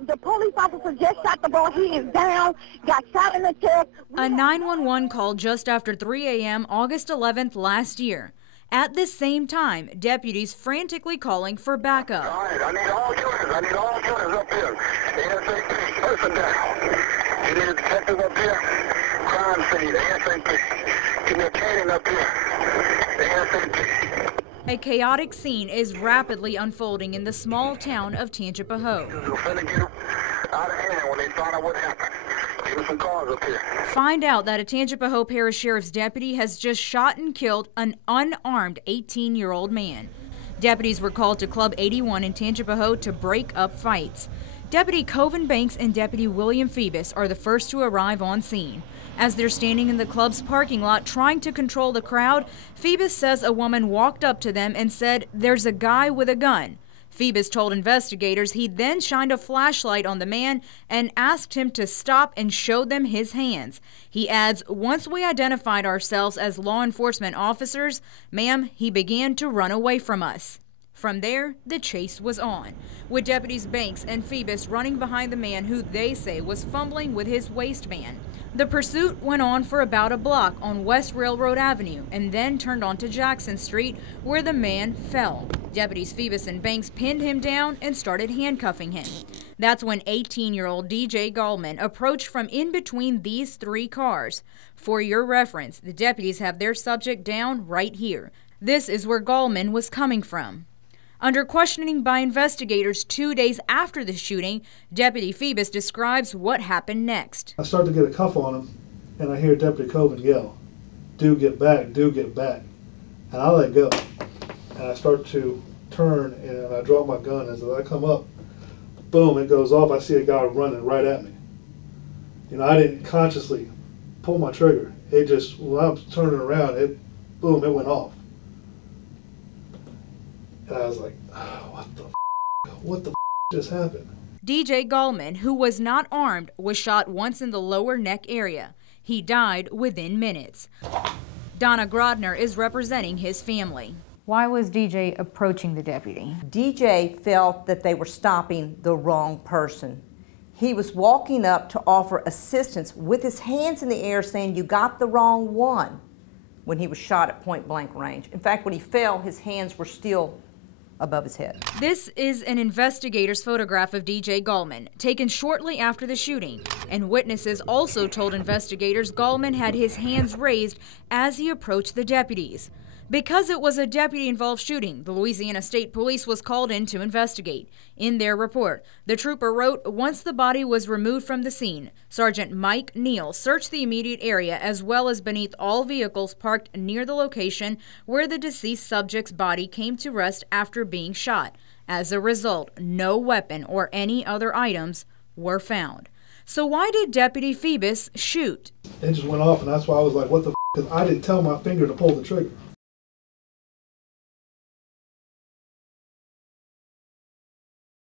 The police officer just shot the boy. He is down, got shot in the chest. A 911 call just after 3 a.m. August 11th last year. At the same time, deputies frantically calling for backup. All right, I need all killers up here. ASAP, person down. You need a detective up here. Crime scene, ASAP. Give me a cannon up here. ASAP. A chaotic scene is rapidly unfolding in the small town of Tangipahoa. We're finna get them out of hand when they find out what happened. Give me some cars up here. Find out that a Tangipahoa Parish Sheriff's deputy has just shot and killed an unarmed 18-year-old man. Deputies were called to Club 81 in Tangipahoa to break up fights. Deputy Coven Banks and Deputy William Phoebus are the first to arrive on scene. As they're standing in the club's parking lot trying to control the crowd, Phoebus says a woman walked up to them and said, "There's a guy with a gun." Phoebus told investigators he then shined a flashlight on the man and asked him to stop and show them his hands. He adds, "Once we identified ourselves as law enforcement officers, ma'am, he began to run away from us." From there, the chase was on, with deputies Banks and Phoebus running behind the man who they say was fumbling with his waistband. The pursuit went on for about a block on West Railroad Avenue and then turned onto Jackson Street, where the man fell. Deputies Phoebus and Banks pinned him down and started handcuffing him. That's when 18-year-old DJ Gallman approached from in between these three cars. For your reference, the deputies have their subject down right here. This is where Gallman was coming from. Under questioning by investigators 2 days after the shooting, Deputy Phoebus describes what happened next. I start to get a cuff on him, and I hear Deputy Coven yell, "Do get back, do get back." And I let go. And I start to turn, and I draw my gun. As I come up, boom, it goes off. I see a guy running right at me. You know, I didn't consciously pull my trigger. It just, when I was turning around, boom, it went off. And I was like, oh, what the just happened? DJ Gallman, who was not armed, was shot once in the lower neck area. He died within minutes. Donna Grodner is representing his family. Why was DJ approaching the deputy? DJ felt that they were stopping the wrong person. He was walking up to offer assistance with his hands in the air saying, "You got the wrong one," when he was shot at point blank range. In fact, when he fell, his hands were still above his head. This is an investigator's photograph of DJ Gallman, taken shortly after the shooting, and witnesses also told investigators Gallman had his hands raised as he approached the deputies. Because it was a deputy-involved shooting, the Louisiana State Police was called in to investigate. In their report, the trooper wrote, "Once the body was removed from the scene, Sergeant Mike Neal searched the immediate area as well as beneath all vehicles parked near the location where the deceased subject's body came to rest after being shot. As a result, no weapon or any other items were found." So why did Deputy Phoebus shoot? It just went off, and that's why I was like, what the f***? Because I didn't tell my finger to pull the trigger.